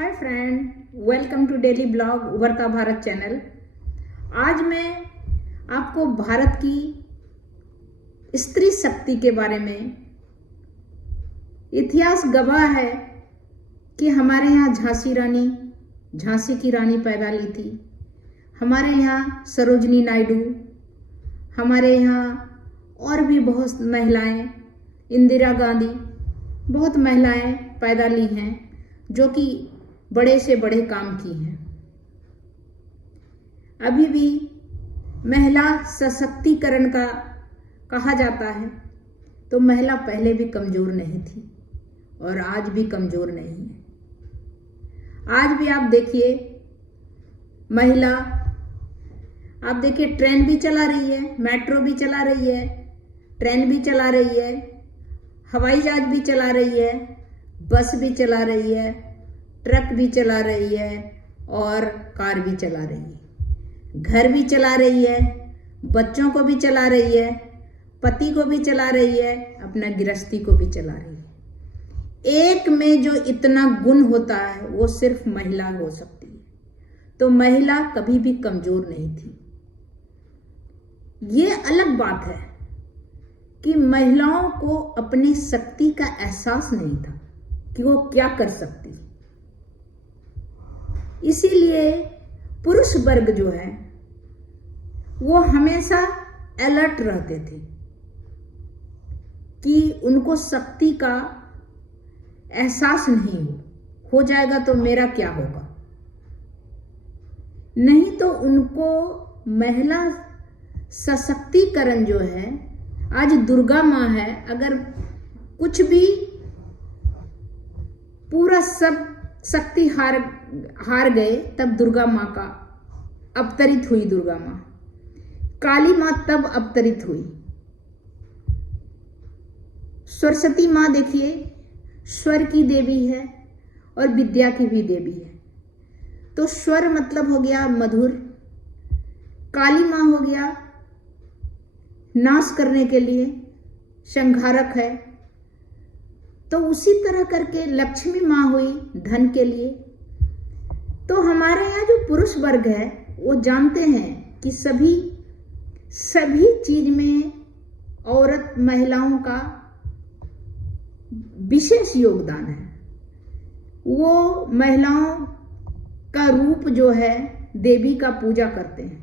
Hi friend, welcome to daily vlog Ubharta Bharat channel. आज मैं आपको भारत की स्त्री शक्ति के बारे में, इतिहास गवाह है कि हमारे यहाँ झांसी की रानी पैदा ली थी। हमारे यहाँ सरोजनी नायडू, हमारे यहाँ और भी बहुत महिलाएं, इंदिरा गांधी, बहुत महिलाएं पैदा ली हैं जो कि बड़े से बड़े काम की हैं। अभी भी महिला सशक्तिकरण का कहा जाता है, तो महिला पहले भी कमजोर नहीं थी और आज भी कमजोर नहीं है। आज भी आप देखिए, महिला, आप देखिए ट्रेन भी चला रही है, मेट्रो भी चला रही है, ट्रेन भी चला रही है, हवाई जहाज भी चला रही है, बस भी चला रही है, ट्रक भी चला रही है और कार भी चला रही है, घर भी चला रही है, बच्चों को भी चला रही है, पति को भी चला रही है, अपना गृहस्थी को भी चला रही है। एक में जो इतना गुण होता है वो सिर्फ महिला हो सकती है। तो महिला कभी भी कमजोर नहीं थी। ये अलग बात है कि महिलाओं को अपनी शक्ति का एहसास नहीं था कि वो क्या कर सकती। इसीलिए पुरुष वर्ग जो है वो हमेशा अलर्ट रहते थे कि उनको शक्ति का एहसास नहीं हो जाएगा तो मेरा क्या होगा। नहीं तो उनको महिला सशक्तिकरण जो है, आज दुर्गा माँ है, अगर कुछ भी पूरा सब शक्ति हार गए तब दुर्गा माँ का अवतरित हुई। दुर्गा माँ, काली माँ तब अवतरित हुई। सरस्वती माँ देखिए, स्वर की देवी है और विद्या की भी देवी है। तो स्वर मतलब हो गया मधुर, काली माँ हो गया नाश करने के लिए, संहारक है। तो उसी तरह करके लक्ष्मी माँ हुई धन के लिए। तो हमारे यहाँ जो पुरुष वर्ग है वो जानते हैं कि सभी चीज में औरत महिलाओं का विशेष योगदान है। वो महिलाओं का रूप जो है देवी का पूजा करते हैं,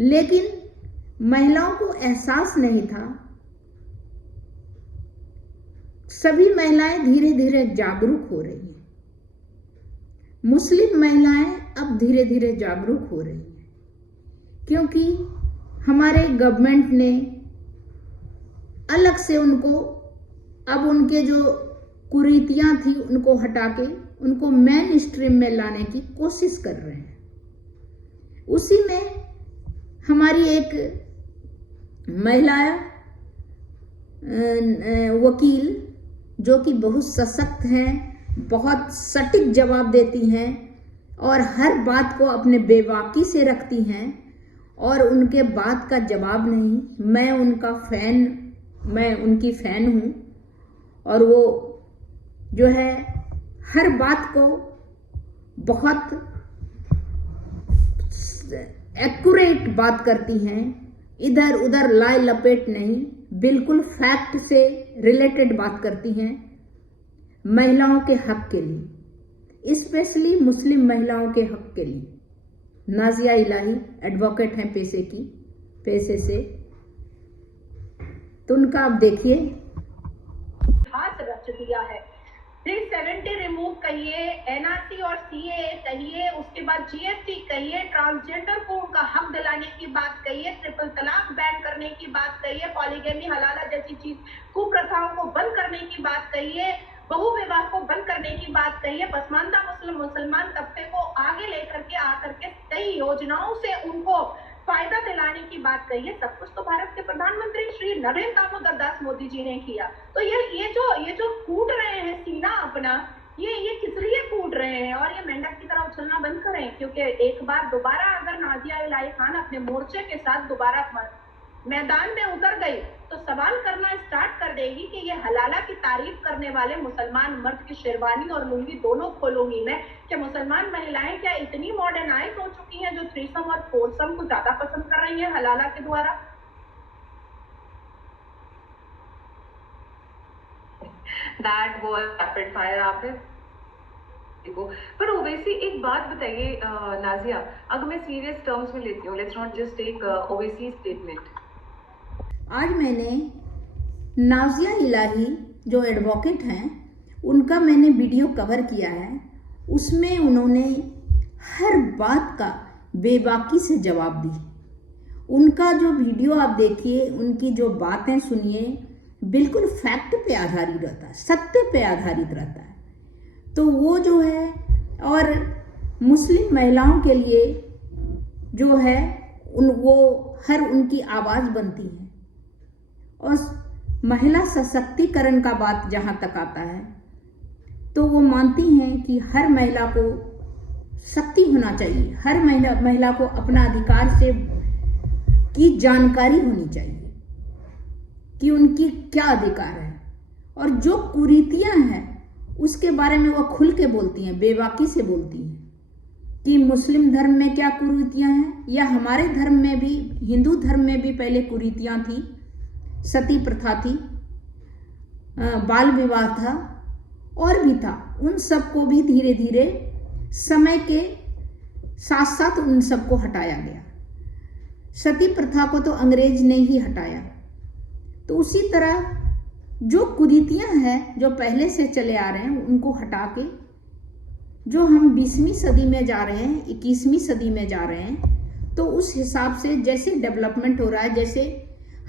लेकिन महिलाओं को एहसास नहीं था। सभी महिलाएं धीरे धीरे जागरूक हो रही हैं। मुस्लिम महिलाएं अब धीरे धीरे जागरूक हो रही हैं, क्योंकि हमारे गवर्नमेंट ने अलग से उनको, अब उनके जो कुरीतियां थी उनको हटा के उनको मेन स्ट्रीम में लाने की कोशिश कर रहे हैं। उसी में हमारी एक महिला वकील जो कि बहुत सशक्त हैं, बहुत सटीक जवाब देती हैं और हर बात को अपने बेबाकी से रखती हैं और उनके बात का जवाब नहीं। मैं उनकी फैन हूँ और वो जो है हर बात को बहुत एक्यूरेट बात करती हैं, इधर उधर लाई लपेट नहीं, बिल्कुल फैक्ट से रिलेटेड बात करती हैं महिलाओं के हक के लिए, स्पेशली मुस्लिम महिलाओं के हक के लिए। नाजिया इलाही एडवोकेट हैं पैसे से, तो उनका आप देखिए। हाथ रच दिया है। 370 रिमूव कहिए, एनआरसी और सीए कहिए, उसके बाद जीएसटी कहिए, ट्रांसजेंडर को उनका हक दिलाने की बात कहिए, ट्रिपल तलाक बैन करने की बात कहिए, पॉलीगेमी हलाला जैसी चीज, कुप्रथाओं को बंद करने की बात कहिए, बहुविवाह को बंद करने की बात कहिए, पसमानदा मुसलमान तबके को आगे लेकर के आकर के कई योजनाओं से उनको फायदा दिलाने की बात कही। सब कुछ तो भारत के प्रधानमंत्री श्री नरेंद्र दामोदर दास मोदी जी ने किया। तो ये जो कूट रहे हैं सीना अपना, ये किस लिए कूट रहे हैं? और ये मेंढक की तरह उछलना बंद करें, क्योंकि एक बार दोबारा अगर नाजिया इलाही खान अपने मोर्चे के साथ दोबारा मैदान में उतर गई तो सवाल करना स्टार्ट कर देगी कि ये हलाला की तारीफ करने वाले मुसलमान मर्द की शेरवानी और लुंगी दोनों खोलूंगी मैं, कि मुसलमान महिलाएं क्या इतनी मॉडर्नाइज हो चुकी हैं जो थ्रीसम और फोरसम को ज्यादा पसंद कर रही हैं हलाला के द्वारा। दैट वाज रैपिड फायर आपने देखो। पर ओवैसी एक बात बताइए नाजिया, अगर मैं सीरियस टर्म्स में लेती हूँ, let's not just take Owaisi statement. आज मैंने नाजिया इलाही जो एडवोकेट हैं उनका मैंने वीडियो कवर किया है। उसमें उन्होंने हर बात का बेबाकी से जवाब दी। उनका जो वीडियो आप देखिए, उनकी जो बातें सुनिए, बिल्कुल फैक्ट पे आधारित रहता है, सत्य पे आधारित रहता है। तो वो जो है, और मुस्लिम महिलाओं के लिए जो है वो हर उनकी आवाज़ बनती है। और महिला सशक्तिकरण का बात जहाँ तक आता है तो वो मानती हैं कि हर महिला को शक्ति होना चाहिए, हर महिला को अपना अधिकार से की जानकारी होनी चाहिए कि उनकी क्या अधिकार है। और जो कुरीतियां हैं उसके बारे में वो खुल के बोलती हैं, बेबाकी से बोलती हैं कि मुस्लिम धर्म में क्या कुरीतियां हैं, या हमारे धर्म में भी, हिंदू धर्म में भी पहले कुरीतियां थी, सती प्रथा थी, बाल विवाह था और भी था। उन सबको भी धीरे धीरे समय के साथ साथ उन सबको हटाया गया। सती प्रथा को तो अंग्रेज ने ही हटाया। तो उसी तरह जो कुरीतियां हैं जो पहले से चले आ रहे हैं उनको हटा के जो हम 20वीं सदी में जा रहे हैं, 21वीं सदी में जा रहे हैं, तो उस हिसाब से जैसे डेवलपमेंट हो रहा है, जैसे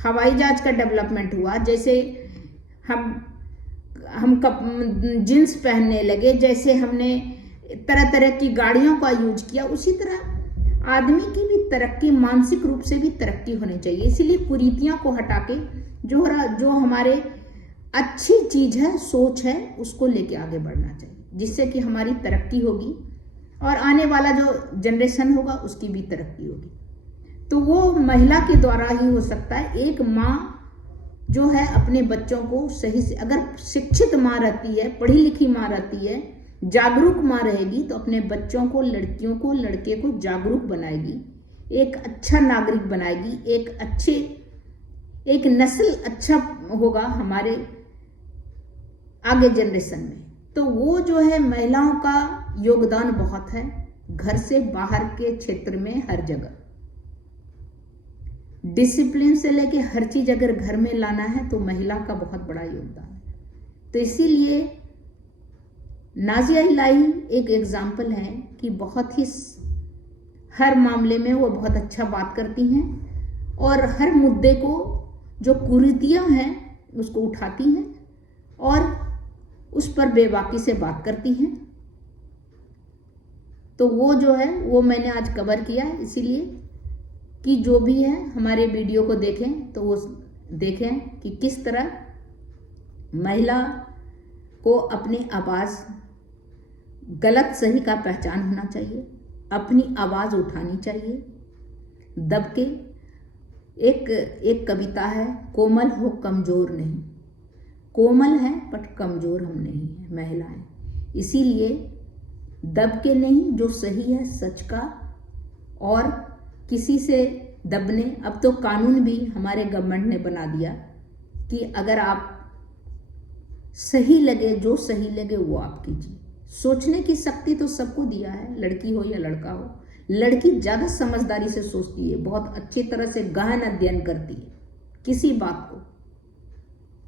हवाई जहाज का डेवलपमेंट हुआ, जैसे हम जींस पहनने लगे, जैसे हमने तरह तरह की गाड़ियों का यूज किया, उसी तरह आदमी की भी तरक्की, मानसिक रूप से भी तरक्की होनी चाहिए। इसीलिए कुरीतियों को हटा के जो हमारे अच्छी चीज है, सोच है, उसको लेके आगे बढ़ना चाहिए, जिससे कि हमारी तरक्की होगी और आने वाला जो जनरेशन होगा उसकी भी तरक्की होगी। तो वो महिला के द्वारा ही हो सकता है। एक माँ जो है अपने बच्चों को सही से, अगर शिक्षित माँ रहती है, पढ़ी लिखी माँ रहती है, जागरूक माँ रहेगी, तो अपने बच्चों को, लड़कियों को, लड़के को जागरूक बनाएगी, एक अच्छा नागरिक बनाएगी, एक नस्ल अच्छा होगा हमारे आगे जनरेशन में। तो वो जो है महिलाओं का योगदान बहुत है, घर से बाहर के क्षेत्र में हर जगह। डिसिप्लिन से लेके हर चीज अगर घर में लाना है तो महिला का बहुत बड़ा योगदान है। तो इसीलिए नाजिया इलाही एक एग्जाम्पल है कि बहुत ही हर मामले में वो बहुत अच्छा बात करती हैं और हर मुद्दे को, जो कुरीतियां हैं उसको उठाती हैं और उस पर बेबाकी से बात करती हैं। तो वो जो है वो मैंने आज कवर किया है, इसीलिए कि जो भी है हमारे वीडियो को देखें तो वो देखें कि किस तरह महिला को अपनी आवाज़, गलत सही का पहचान होना चाहिए, अपनी आवाज़ उठानी चाहिए दब के। एक कविता है, कोमल हो कमज़ोर नहीं, कोमल है बट कमज़ोर हम नहीं है महिलाएं, इसीलिए दब के नहीं, जो सही है सच का, और किसी से दबने, अब तो कानून भी हमारे गवर्नमेंट ने बना दिया कि अगर आप सही लगे, जो सही लगे वो आप कीजिए। सोचने की शक्ति तो सबको दिया है, लड़की हो या लड़का हो। लड़की ज़्यादा समझदारी से सोचती है, बहुत अच्छी तरह से गहन अध्ययन करती है किसी बात को,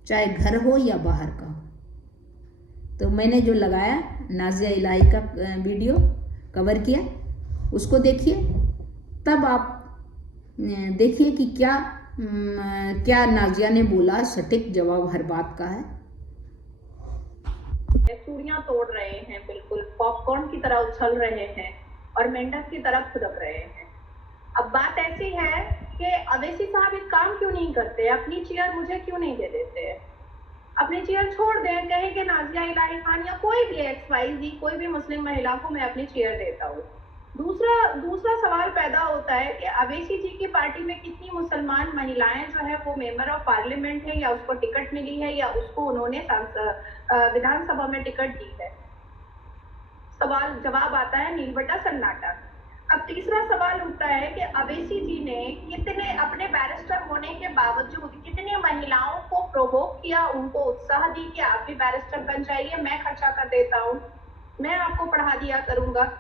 चाहे घर हो या बाहर का हो। तो मैंने जो लगाया नाजिया इलाही का वीडियो कवर किया, उसको देखिए, तब आप देखिए कि क्या नाजिया ने बोला, सटीक जवाब हर बात का है। चूड़ियां तोड़ रहे हैं, बिल्कुल पॉपकॉर्न की तरह उछल रहे हैं और मेंढक की तरह खुदक रहे हैं। अब बात ऐसी है कि अवैसी साहब एक काम क्यों नहीं करते, अपनी चेयर मुझे क्यों नहीं दे देते, अपनी चेयर छोड़ दें, कहें कि नाजिया इलाही खान या कोई भी XYZ, कोई भी मुस्लिम महिला को मैं अपनी चेयर देता हूँ। दूसरा सवाल पैदा होता है कि अवैसी जी की पार्टी में कितनी मुसलमान महिलाएं जो है वो मेंबर ऑफ पार्लियामेंट है, या उसको टिकट मिली है, या उसको उन्होंने विधानसभा में टिकट दी है। सवाल जवाब आता है नील बटा सन्नाटा। अब तीसरा सवाल उठता है कि अवैसी जी ने कितने अपने बैरिस्टर होने के बावजूद कितनी महिलाओं को प्रोवोक किया, उनको उत्साह दी कि आप भी बैरिस्टर बन जाइए, मैं खर्चा कर देता हूँ, मैं आपको पढ़ा दिया करूंगा।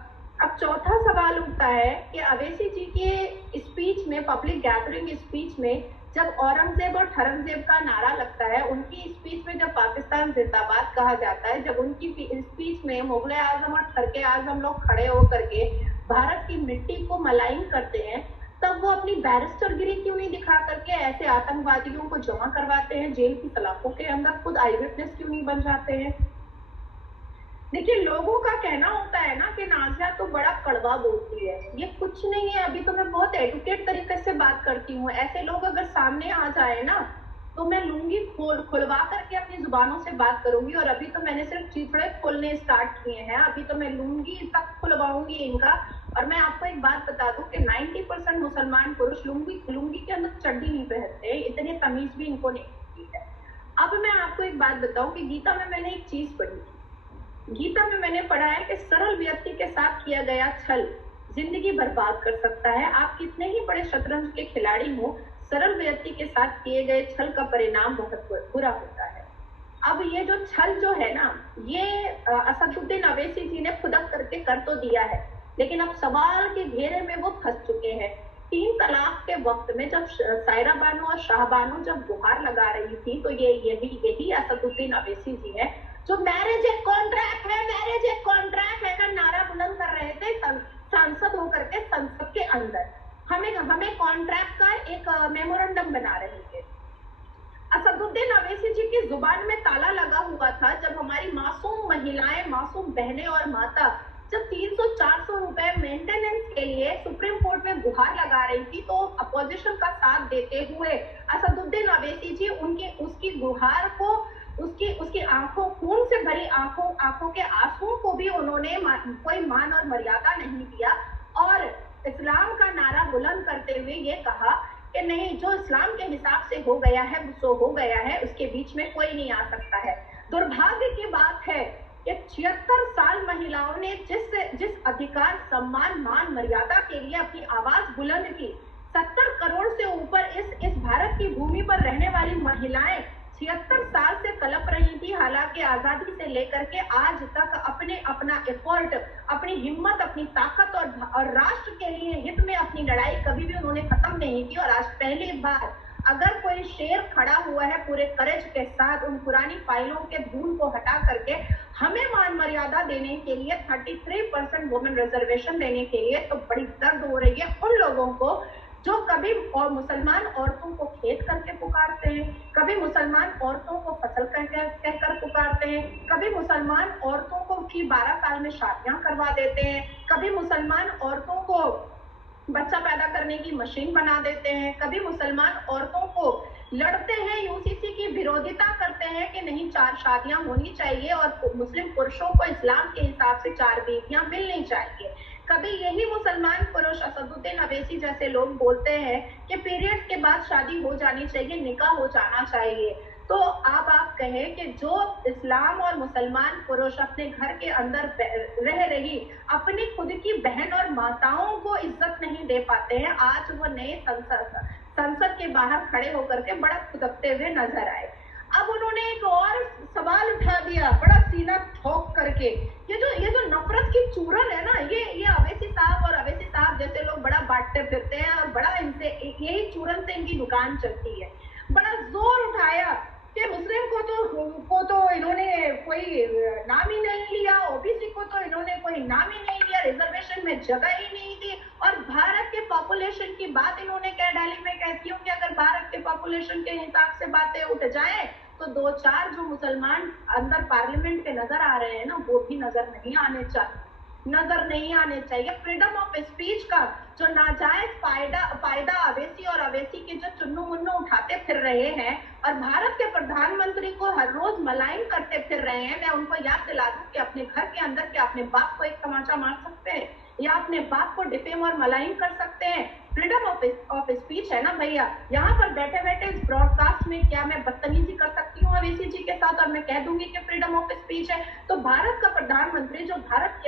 अब चौथा सवाल उठता है कि अवैसी जी के स्पीच में, पब्लिक गैदरिंग स्पीच में, जब औरंगजेब और ठरंगजेब का नारा लगता है, उनकी स्पीच में जब पाकिस्तान जिंदाबाद कहा जाता है, जब उनकी स्पीच में मुगल आजम और ठरके आजम लोग खड़े होकर के भारत की मिट्टी को मलाइन करते हैं, तब वो अपनी बैरिस्टरगिरी क्यों नहीं दिखा करके ऐसे आतंकवादियों को जमा करवाते हैं जेल की सलाखों के अंदर, खुद आई विटनेस क्यों नहीं बन जाते हैं? देखिए, लोगों का कहना होता है ना कि नाज़िया तो बड़ा कड़वा बोलती है। ये कुछ नहीं है, अभी तो मैं बहुत एडुकेट तरीके से बात करती हूँ। ऐसे लोग अगर सामने आ जाए ना, तो मैं लूंगी खुलवा करके अपनी जुबानों से बात करूंगी। और अभी तो मैंने सिर्फ चीथड़े खोलने स्टार्ट किए हैं, अभी तो मैं लूंगी तक खुलवाऊंगी इनका। और मैं आपको एक बात बता दूं कि 90% मुसलमान पुरुष लुंगी के अंदर चड्डी नहीं पहनते, इतनी तमीज भी इनको नहीं होती है। अब मैं आपको एक बात बताऊं कि गीता में मैंने एक चीज पढ़ी थी। गीता में मैंने पढ़ा है कि सरल व्यक्ति के साथ किया गया छल जिंदगी बर्बाद कर सकता है। आप कितने ही बड़े शतरंज के खिलाड़ी हो, सरल व्यक्ति के साथ किए गए छल का परिणाम बहुत बुरा होता है। अब ये जो छल जो है ना, ये असदुद्दीन अवैसी जी ने खुद करके कर तो दिया है, लेकिन अब सवाल के घेरे में वो फंस चुके हैं। 3 तलाक के वक्त में जब सायरा बानो और शाह बानो जब गुहार लगा रही थी, तो यही असदुद्दीन अवैसी जी है जो मैरिज एक कॉन्ट्रैक्ट है, मैरिज एक कॉन्ट्रैक्ट है का नारा बुलंद कर रहे थे सांसद होकर के संसद के अंदर। हमें कॉन्ट्रैक्ट का एक मेमोरेंडम बना रहे थे। असदुद्दीन अवैसी जी की जुबान में ताला लगा हुआ था जब हमारी मासूम महिलाएं, मासूम बहनें और माता जब 300-400 रुपए मेंटेनेंस के लिए सुप्रीम कोर्ट में गुहार लगा रही थी, तो अपोजिशन का साथ देते हुए असदुद्दीन अवैसी जी उसकी गुहार को, उसकी आंखों, खून से भरी आंखों के आंसुओं को भी उन्होंने कोई मान और मर्यादा नहीं दिया, और इस्लाम का नारा बुलंद करते हुए ये कहा कि नहीं, जो इस्लाम के हिसाब से हो गया है सो हो गया है, उसके बीच में कोई नहीं आ सकता है। दुर्भाग्य की बात है कि 76 साल महिलाओं ने जिस अधिकार, सम्मान, मान, मर्यादा के लिए अपनी आवाज बुलंद की, 70 करोड़ से ऊपर इस भारत की भूमि पर रहने वाली महिलाएं 76 साल से कलप रही थी। हालांकि आजादी से लेकर के आज तक अपना एफर्ट, अपनी हिम्मत, अपनी ताकत और राष्ट्र के लिए हित में अपनी लड़ाई कभी भी उन्होंने खत्म नहीं की। और आज पहली बार अगर कोई शेर खड़ा हुआ है पूरे करेज के साथ, उन पुरानी फाइलों के धूल को हटा करके हमें मान मर्यादा देने के लिए, 33% वुमेन रिजर्वेशन देने के लिए, तो बड़ी दर्द हो रही है उन लोगों को जो कभी और मुसलमान औरतों को खेत करके पुकारते हैं, कभी मुसलमान औरतों को फसल कहकर पुकारते हैं, कभी मुसलमान औरतों को की 12 साल में शादियां करवा देते हैं, कभी मुसलमान औरतों को बच्चा पैदा करने की मशीन बना देते हैं, कभी मुसलमान औरतों को लड़ते हैं, यूसीसी की विरोधिता करते हैं कि नहीं 4 शादियां होनी चाहिए और मुस्लिम पुरुषों को इस्लाम के हिसाब से 4 बीवियां मिलनी चाहिए। कभी यही मुसलमान पुरुष असदुद्दीन अवैसी जैसे लोग बोलते हैं कि पीरियड्स के बाद शादी हो जानी चाहिए, निकाह हो जाना चाहिए। तो अब आप कहें कि जो इस्लाम और मुसलमान पुरुष अपने घर के अंदर रह रही अपनी खुद की बहन और माताओं को इज्जत नहीं दे पाते हैं, आज वो नए संसद के बाहर खड़े होकर के बड़ा खुदकते हुए नजर आए। अब उन्होंने एक और सवाल उठा दिया बड़ा सीना ठोक करके, ये जो नफरत की चूरन है ना, ये अवैसी साहब और अवैसी साहब जैसे लोग बड़ा बांटते फिरते हैं और बड़ा इनसे यही चूरन से इनकी दुकान चलती है। बड़ा जोर उठाया कि मुस्लिम को तो इन्होंने कोई नाम ही नहीं लिया, ओबीसी को तो इन्होंने कोई नाम ही नहीं लिया, रिजर्वेशन में जगह ही नहीं दी, और भारत के पॉपुलेशन की बात इन्होंने कह डाली। मैं कहती हूँ कि अगर भारत के पॉपुलेशन के हिसाब से बातें उठ जाए तो 2-4 जो मुसलमान अंदर पार्लियामेंट के नजर आ रहे हैं ना, वो भी नजर नहीं आने चाहिए। फ्रीडम ऑफ स्पीच का जो नाजायज फायदा अवैसी और अवैसी के जो चुन्नू मुन्नू उठाते फिर रहे हैं और भारत के प्रधानमंत्री को हर रोज मलाइन करते फिर रहे हैं, मैं उनको याद दिला दूं कि अपने घर के अंदर क्या अपने बाप को एक तमाचा मार सकते हैं? या अपने बाप को डिफेम और मलाइन कर सकते हैं। फ्रीडम ऑफ स्पीच है ना भैया। यहाँ पर बैठे बैठे इस ब्रॉडकास्ट में क्या मैं बदतमीजी कर सकती हूँ अवेसी जी के साथ और मैं कह दूंगी कि फ्रीडम ऑफ स्पीच है? तो भारत का प्रधानमंत्री जो भारत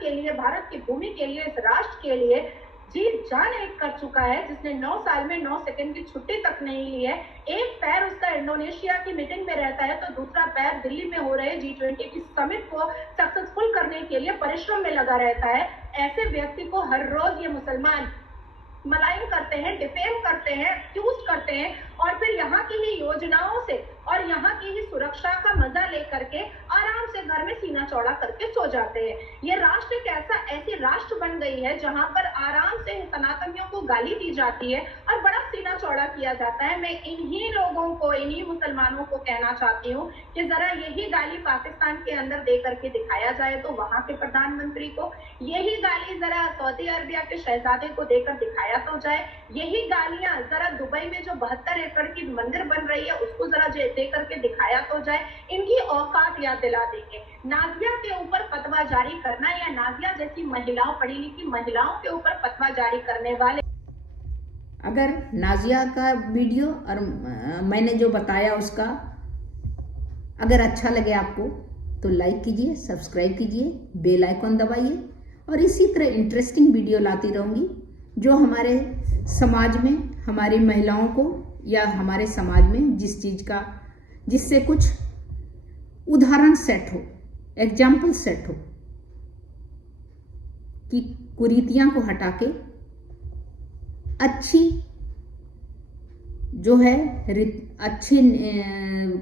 के लिए, भारत की भूमि के लिए, इस राष्ट्र के लिए जी जान एक कर चुका है, जिसने 9 साल में 9 सेकंड की छुट्टी तक नहीं ली है। एक पैर उसका इंडोनेशिया की मीटिंग में रहता है तो दूसरा पैर दिल्ली में हो रहे G20 की समिट को सक्सेसफुल करने के लिए परिश्रम में लगा रहता है। ऐसे व्यक्ति को हर रोज ये मुसलमान मलाइन करते हैं, डिफेम करते हैं, एक्यूज करते हैं और फिर यहाँ की ही योजनाओं से और यहाँ की ही सुरक्षा का मजा लेकर के आराम से घर में सीना चौड़ा करके सो जाते हैं। ये राष्ट्र एक ऐसी राष्ट्र बन गई है जहाँ पर आराम से सनातनियों को गाली दी जाती है और बड़ा सीना चौड़ा किया जाता है। मैं इन्हीं लोगों को, इन्हीं मुसलमानों को कहना चाहती हूँ कि जरा यही गाली पाकिस्तान के अंदर दे करके दिखाया जाए तो वहां के प्रधानमंत्री को, यही गाली जरा सऊदी अरबिया के शहजादे को देकर दिखाया तो जाए, यही गालियां जरा दुबई में जो 72 एकड़ की मंदिर बन रही है उसको जरा दे करके दिखाया तो जाए। इनकी औकात याद दिला देंगे। नाजिया के ऊपर फतवा जारी करना या नाजिया जैसी महिलाओं, पढ़ी लिखी महिलाओं के ऊपर फतवा जारी करने वाले, अगर नाजिया का वीडियो और मैंने जो बताया उसका अगर अच्छा लगे आपको तो लाइक कीजिए, सब्सक्राइब कीजिए, बेल आइकॉन दबाइए और इसी तरह इंटरेस्टिंग वीडियो लाती रहूँगी जो हमारे समाज में हमारी महिलाओं को या हमारे समाज में जिस चीज़ का, जिससे कुछ उदाहरण सेट हो, एग्जाम्पल सेट हो कि कुरीतियां को हटा के अच्छी जो है अच्छी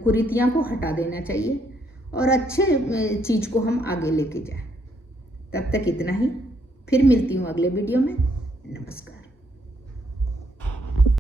कुरीतियां को हटा देना चाहिए और अच्छे चीज़ को हम आगे लेके जाएं। तब तक इतना ही, फिर मिलती हूँ अगले वीडियो में। नमस्कार।